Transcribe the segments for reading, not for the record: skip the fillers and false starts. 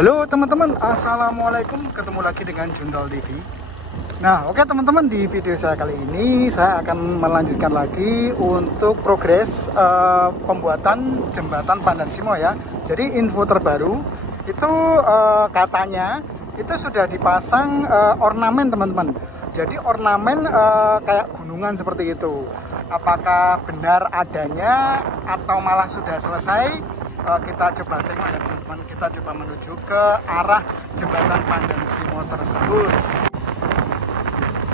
Halo teman-teman, assalamualaikum. Ketemu lagi dengan Juntal TV. Nah, oke teman-teman, di video saya kali ini saya akan melanjutkan lagi untuk progres pembuatan jembatan Pandan Simo ya. Jadi info terbaru itu katanya itu sudah dipasang ornamen teman-teman. Jadi ornamen kayak gunungan seperti itu. Apakah benar adanya atau malah sudah selesai? Kita coba tengok ya teman-teman, kita coba menuju ke arah jembatan Pandan Simo tersebut.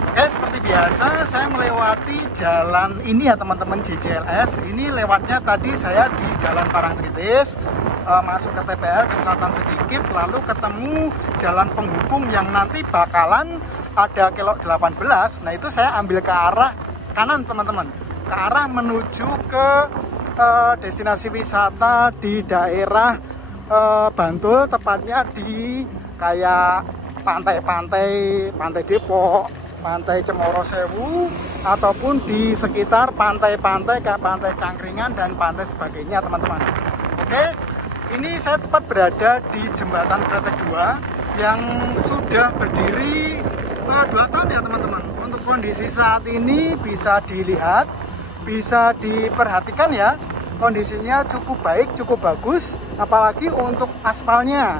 Oke, seperti biasa saya melewati jalan ini ya teman-teman, JJLS. Ini lewatnya tadi saya di Jalan Parangtritis, masuk ke TPR ke selatan sedikit, lalu ketemu jalan penghubung yang nanti bakalan ada kelok 18. Nah itu saya ambil ke arah kanan teman-teman, ke arah menuju ke destinasi wisata di daerah Bantul, tepatnya di kayak pantai Depok, pantai Cemoro Sewu, ataupun di sekitar pantai-pantai kayak pantai Cangkringan dan pantai sebagainya teman-teman. Oke, ini saya tepat berada di jembatan Kretek 2 yang sudah berdiri 2 tahun ya teman-teman. Untuk kondisi saat ini bisa dilihat, bisa diperhatikan ya, kondisinya cukup baik, cukup bagus, apalagi untuk aspalnya.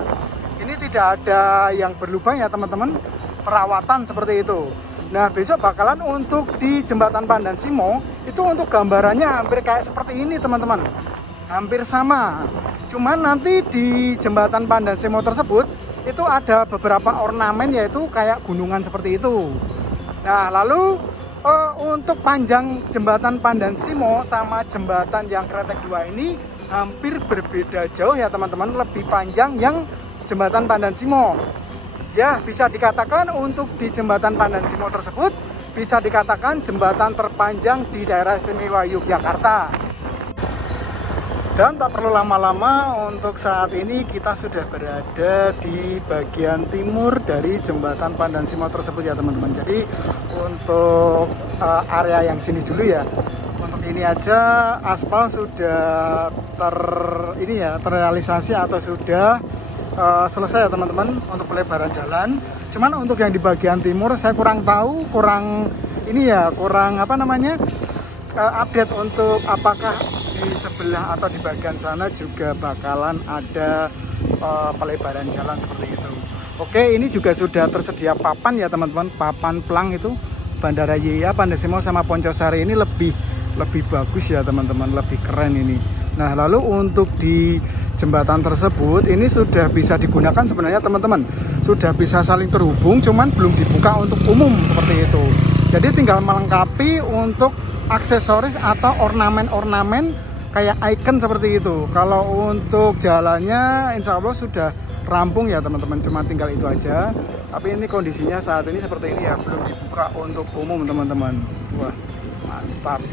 Ini tidak ada yang berlubang ya teman-teman, perawatan seperti itu. Nah besok bakalan untuk di jembatan Pandan Simo, itu untuk gambarannya hampir kayak seperti ini teman-teman, hampir sama. Cuman nanti di jembatan Pandan Simo tersebut, itu ada beberapa ornamen yaitu kayak gunungan seperti itu. Nah lalu untuk panjang jembatan Pandan Simo sama jembatan yang Kretek 2 ini hampir berbeda jauh ya teman-teman. Lebih panjang yang jembatan Pandan Simo. Ya bisa dikatakan untuk di jembatan Pandan Simo tersebut bisa dikatakan jembatan terpanjang di daerah istimewa Yogyakarta. Dan tak perlu lama-lama, untuk saat ini kita sudah berada di bagian timur dari jembatan Pandan Simo tersebut ya teman-teman. Jadi untuk area yang sini dulu ya. Untuk ini aja aspal sudah terrealisasi atau sudah selesai ya teman-teman untuk pelebaran jalan. Cuman untuk yang di bagian timur saya kurang tahu, kurang update untuk apakah di sebelah atau di bagian sana juga bakalan ada pelebaran jalan seperti itu. Oke, ini juga sudah tersedia papan ya teman-teman, papan pelang itu Bandara YIA, Pandan Simo sama Poncosari ini lebih bagus ya teman-teman, lebih keren ini. Nah lalu untuk di jembatan tersebut ini sudah bisa digunakan sebenarnya teman-teman, sudah bisa saling terhubung, cuman belum dibuka untuk umum seperti itu. Jadi tinggal melengkapi untuk aksesoris atau ornamen-ornamen kayak icon seperti itu. Kalau untuk jalannya insya Allah sudah rampung ya teman-teman, cuma tinggal itu aja. Tapi ini kondisinya saat ini seperti ini ya, belum dibuka untuk umum teman-teman. Wah mantap.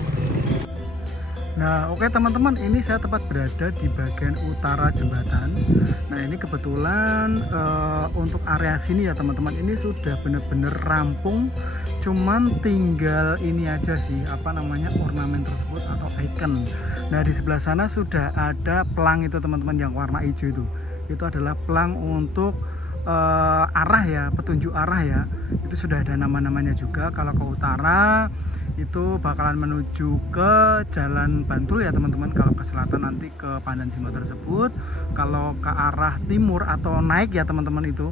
Nah oke teman-teman, ini saya tepat berada di bagian utara jembatan. Nah ini kebetulan untuk area sini ya teman-teman, ini sudah benar-benar rampung. Cuman tinggal ini aja sih, ornamen tersebut atau icon. Nah di sebelah sana sudah ada pelang itu teman-teman, yang warna hijau itu adalah pelang untuk arah ya, petunjuk arah ya. Itu sudah ada nama-namanya juga. Kalau ke utara itu bakalan menuju ke Jalan Bantul ya teman-teman. Kalau ke selatan nanti ke Pandan Simo tersebut. Kalau ke arah timur atau naik ya teman-teman, itu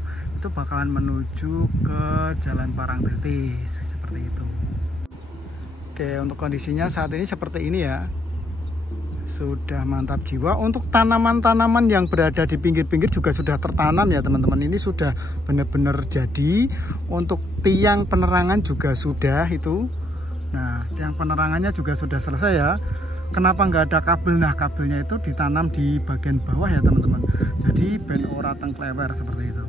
bakalan menuju ke Jalan Parangtritis seperti itu. Oke, untuk kondisinya saat ini seperti ini ya, sudah mantap jiwa. Untuk tanaman-tanaman yang berada di pinggir-pinggir juga sudah tertanam ya teman-teman. Ini sudah benar-benar jadi. Untuk tiang penerangan juga sudah itu. Nah, tiang penerangannya juga sudah selesai ya. Kenapa nggak ada kabel? Nah, kabelnya itu ditanam di bagian bawah ya teman-teman. Jadi ben ora tengklewer seperti itu.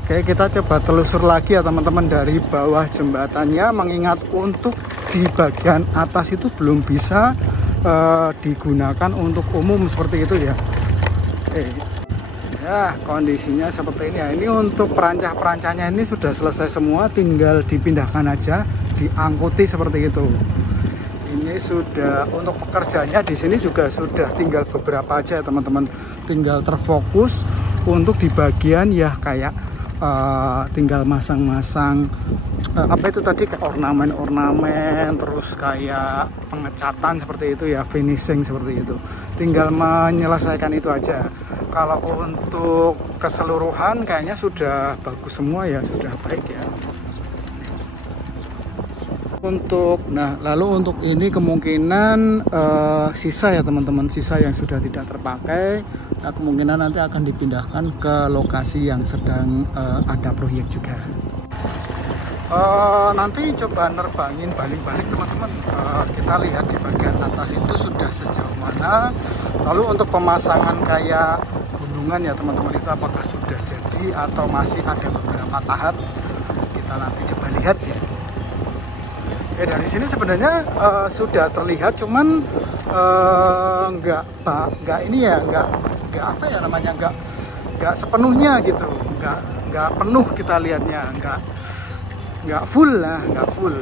Oke, kita coba telusur lagi ya teman-teman dari bawah jembatannya, mengingat untuk di bagian atas itu belum bisa digunakan untuk umum seperti itu ya. Ya kondisinya seperti ini ya. Ini untuk perancah-perancahnya ini sudah selesai semua, tinggal dipindahkan aja, diangkuti seperti itu. ini sudah untuk pekerjanya di sini juga sudah tinggal beberapa aja ya teman-teman, tinggal terfokus untuk di bagian ya kayak tinggal masang-masang apa itu tadi, kayak ornamen-ornamen, terus kayak pengecatan seperti itu ya, finishing seperti itu, tinggal menyelesaikan itu aja. Kalau untuk keseluruhan kayaknya sudah bagus semua ya, sudah baik ya. Lalu untuk ini kemungkinan sisa ya teman-teman, sisa yang sudah tidak terpakai. Nah, kemungkinan nanti akan dipindahkan ke lokasi yang sedang ada proyek juga. Nanti coba nerbangin balik-balik teman-teman, kita lihat di bagian atas itu sudah sejauh mana. Lalu untuk pemasangan kayak gunungan ya teman-teman, itu apakah sudah jadi atau masih ada beberapa tahap, kita nanti coba lihat ya. Dari sini sebenarnya sudah terlihat, cuman nggak ini ya, nggak apa ya namanya, nggak sepenuhnya gitu, nggak penuh kita lihatnya, nggak full lah, nggak full.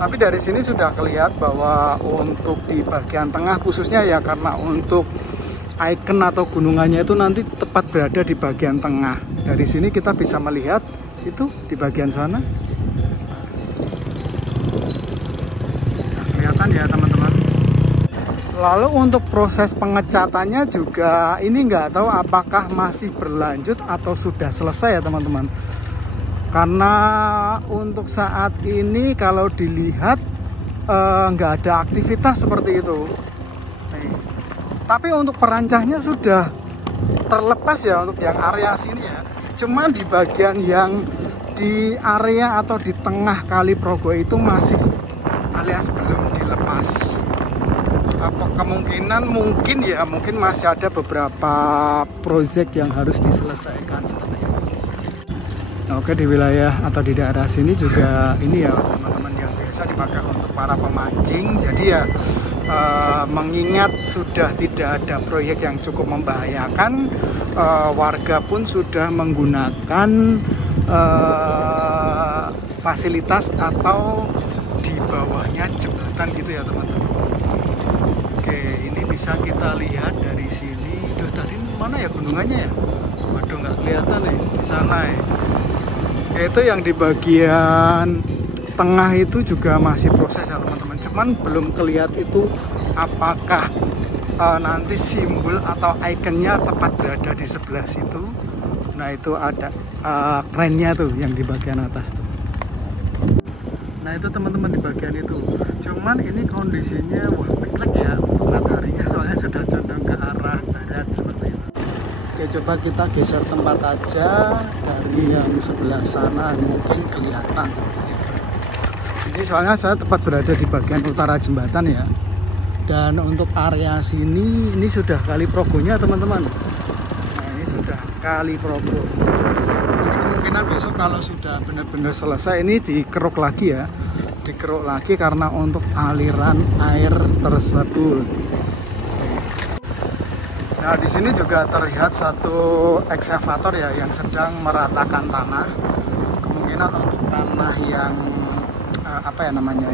Tapi dari sini sudah kelihatan bahwa untuk di bagian tengah khususnya ya, karena untuk icon atau gunungannya itu nanti tepat berada di bagian tengah. Dari sini kita bisa melihat itu di bagian sana. Kelihatan ya teman-teman. Lalu untuk proses pengecatannya juga ini nggak tahu apakah masih berlanjut atau sudah selesai ya teman-teman. Karena untuk saat ini kalau dilihat nggak ada aktivitas seperti itu. Tapi untuk perancahnya sudah terlepas ya untuk yang area sini ya. Cuman di bagian yang di area atau di tengah Kali Progo itu masih alias belum dilepas. Kemungkinan mungkin masih ada beberapa proyek yang harus diselesaikan seperti itu. Oke, di wilayah atau di daerah sini juga ini ya teman-teman, yang biasa dipakai untuk para pemancing. Jadi ya mengingat sudah tidak ada proyek yang cukup membahayakan, warga pun sudah menggunakan fasilitas atau di bawahnya jembatan gitu ya teman-teman. Oke, ini bisa kita lihat dari sini. Duh, tadi mana ya gunungannya ya? Waduh, nggak kelihatan nih di sana ya. Itu yang di bagian tengah itu juga masih proses ya teman-teman, cuman belum kelihatan itu apakah nanti simbol atau ikonnya tepat berada di sebelah situ. Nah, itu ada kerennya tuh yang di bagian atas tuh. Nah, itu teman-teman di bagian itu, cuman ini kondisinya wah peklek ya mataharinya, soalnya sudah condong ke arah barat seperti itu. Oke, coba kita geser tempat aja dari yang sebelah sana, mungkin kelihatan. Ini soalnya saya tepat berada di bagian utara jembatan ya. Dan untuk area sini, ini sudah Kali Progonya teman-teman. Nah, ini sudah Kali Progo. Ini kemungkinan besok kalau sudah benar-benar selesai ini dikeruk lagi ya. Dikeruk lagi karena untuk aliran air tersebut. Nah, di sini juga terlihat satu eksavator ya yang sedang meratakan tanah. Kemungkinan untuk tanah yang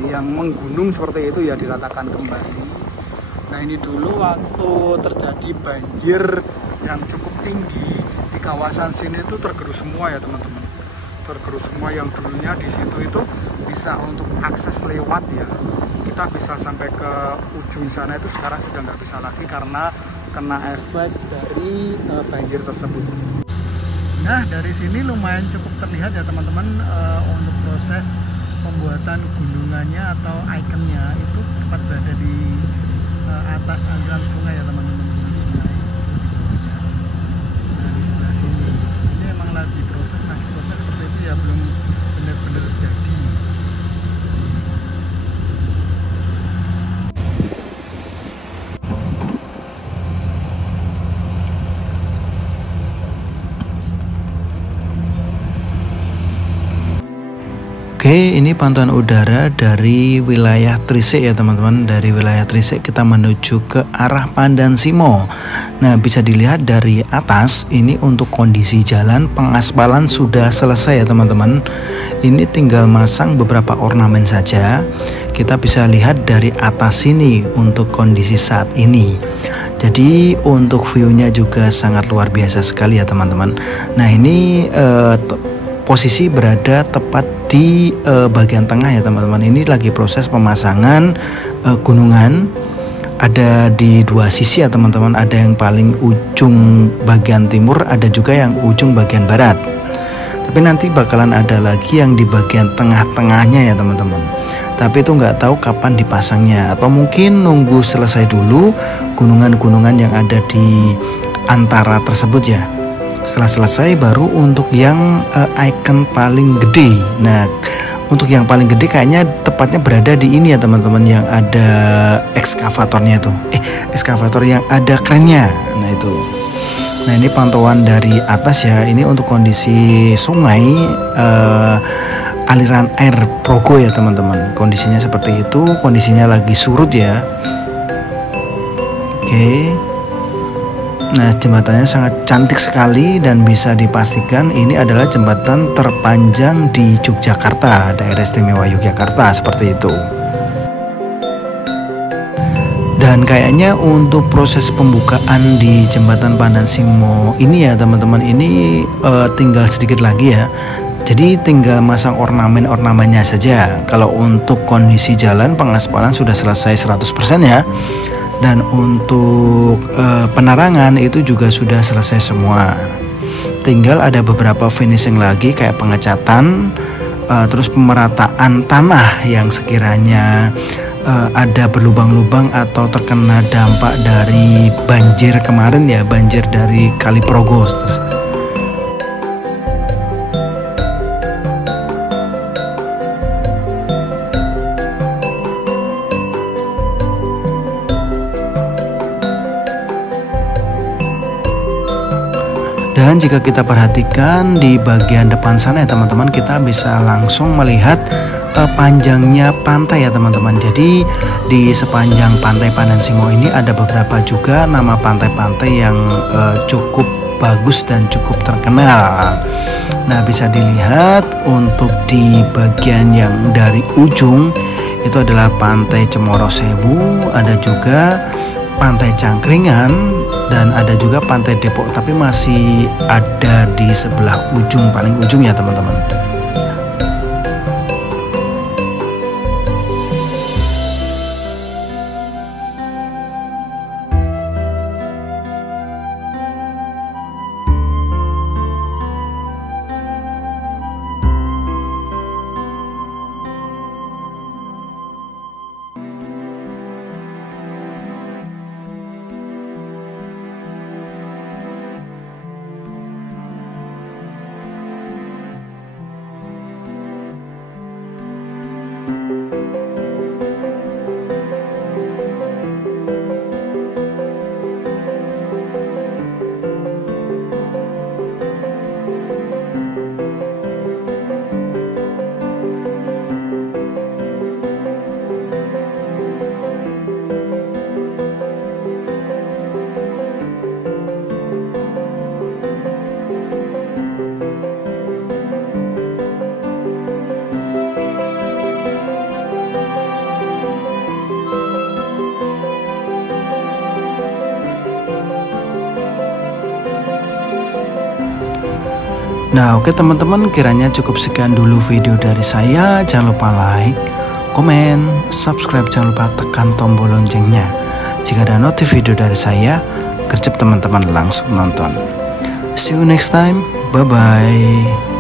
yang menggunung seperti itu ya diratakan kembali. Nah, ini dulu waktu terjadi banjir yang cukup tinggi di kawasan sini itu tergerus semua ya teman-teman. Tergerus semua, yang dulunya di situ itu bisa untuk akses lewat ya. Kita bisa sampai ke ujung sana, itu sekarang sudah nggak bisa lagi karena kena efek dari banjir tersebut. Nah, dari sini lumayan cukup terlihat ya teman-teman, untuk proses pembuatan gunungannya atau ikonnya itu tepat berada di atas aliran sungai ya teman-teman. Nah, di sebelah sini ini emang lagi proses, masih proses seperti itu ya, belum benar-benar jadi. Oke, ini pantauan udara dari wilayah Trisik ya teman-teman. Dari wilayah Trisik kita menuju ke arah Pandansimo. Nah, bisa dilihat dari atas ini untuk kondisi jalan pengaspalan sudah selesai ya teman-teman. Ini tinggal masang beberapa ornamen saja. Kita bisa lihat dari atas sini untuk kondisi saat ini. Jadi untuk view-nya juga sangat luar biasa sekali ya teman-teman. Nah, ini posisi berada tepat di bagian tengah ya teman-teman. Ini lagi proses pemasangan gunungan. Ada di dua sisi ya teman-teman. Ada yang paling ujung bagian timur, ada juga yang ujung bagian barat. Tapi nanti bakalan ada lagi yang di bagian tengah-tengahnya ya teman-teman. Tapi itu nggak tahu kapan dipasangnya, atau mungkin nunggu selesai dulu gunungan-gunungan yang ada di antara tersebut ya. Setelah selesai baru untuk yang icon paling gede. Nah, untuk yang paling gede kayaknya tepatnya berada di ini ya teman-teman, yang ada ekskavatornya tuh. Ekskavator yang ada krennya. Nah, itu. Nah, ini pantauan dari atas ya. Ini untuk kondisi sungai, aliran air Progo ya teman-teman. Kondisinya seperti itu. Kondisinya lagi surut ya. Oke. Nah, jembatannya sangat cantik sekali dan bisa dipastikan ini adalah jembatan terpanjang di Yogyakarta, daerah istimewa Yogyakarta, seperti itu. Dan kayaknya untuk proses pembukaan di jembatan Pandansimo ini ya teman-teman, ini tinggal sedikit lagi ya. Jadi tinggal masang ornamen-ornamennya saja. Kalau untuk kondisi jalan pengaspalan sudah selesai 100% ya. Dan untuk penerangan itu juga sudah selesai semua. Tinggal ada beberapa finishing lagi kayak pengecatan, terus pemerataan tanah yang sekiranya ada berlubang-lubang atau terkena dampak dari banjir kemarin ya, banjir dari Kali Progo. Dan jika kita perhatikan di bagian depan sana ya teman-teman, kita bisa langsung melihat panjangnya pantai ya teman-teman. Jadi di sepanjang pantai Pandansimo ini ada beberapa juga nama pantai-pantai yang cukup bagus dan cukup terkenal. Nah, bisa dilihat untuk di bagian yang dari ujung itu adalah Pantai Cemoro Sewu, ada juga Pantai Cangkringan, dan ada juga Pantai Depok, tapi masih ada di sebelah ujung, paling ujung ya teman-teman. Nah, oke teman-teman, kiranya cukup sekian dulu video dari saya. Jangan lupa like, komen, subscribe, jangan lupa tekan tombol loncengnya. Jika ada notif video dari saya, gercep teman-teman langsung nonton. See you next time, bye-bye.